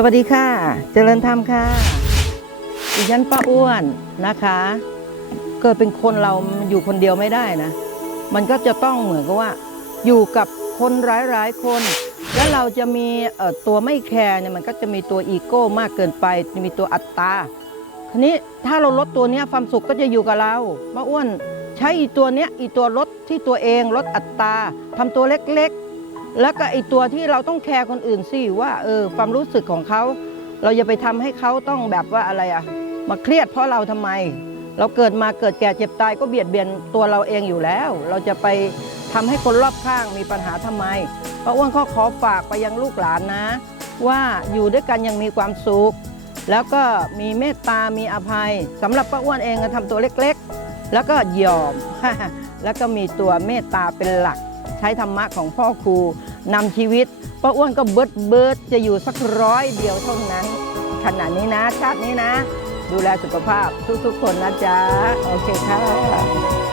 สวัสดีค่ะ เจริญธรรมค่ะดิฉันป้าอ้วนนะคะ เกิดเป็นคนเราอยู่คนเดียวไม่ได้นะ มันก็จะต้องเหมือนกับว่า อยู่กับคนหลายๆคน แล้วเราจะมีเอ่อตัวไม่แคร์เนี่ยมันก็จะมีตัวอีโก้มากเกินไป มีตัวอัตตาทีนี้ถ้าเราลดตัวเนี้ยความสุขก็จะอยู่กับเราป้าอ้วนใช้อีตัวเนี้ยอีตัวลดที่ตัวเองลดอัตราทำตัวเล็กๆ แล้วก็ไอตัวที่เราต้องแคร์คนอื่นสิว่าเออความรู้สึกของเขา เราอย่าไปทำให้เขาต้องแบบว่าอะไรอะมาเครียดเพราะเราทำไม เราเกิดมาเกิดแก่เจ็บตายก็เบียดเบียนตัวเราเองอยู่แล้ว เราจะไปทำให้คนรอบข้างมีปัญหาทำไมป้าอ้วนก็ขอฝากไปยังลูกหลานนะ ว่าอยู่ด้วยกันยังมีความสุขแล้วก็มีเมตตา มีอภัยสำหรับป้าอ้วนเองก็ทำตัวเล็กๆ แล้วก็ยอม แล้วก็มีตัวเมตตาเป็นหลัก ใช้ธรรมะของพ่อครูนำชีวิตป้าอ้วนก็เบิดเบิดจะอยู่สักร้อยเดียวเท่านั้นขนาดนี้นะ ชาตินี้นะ ดูแลสุขภาพทุกๆคนนะจ๊ะ โอเคค่ะ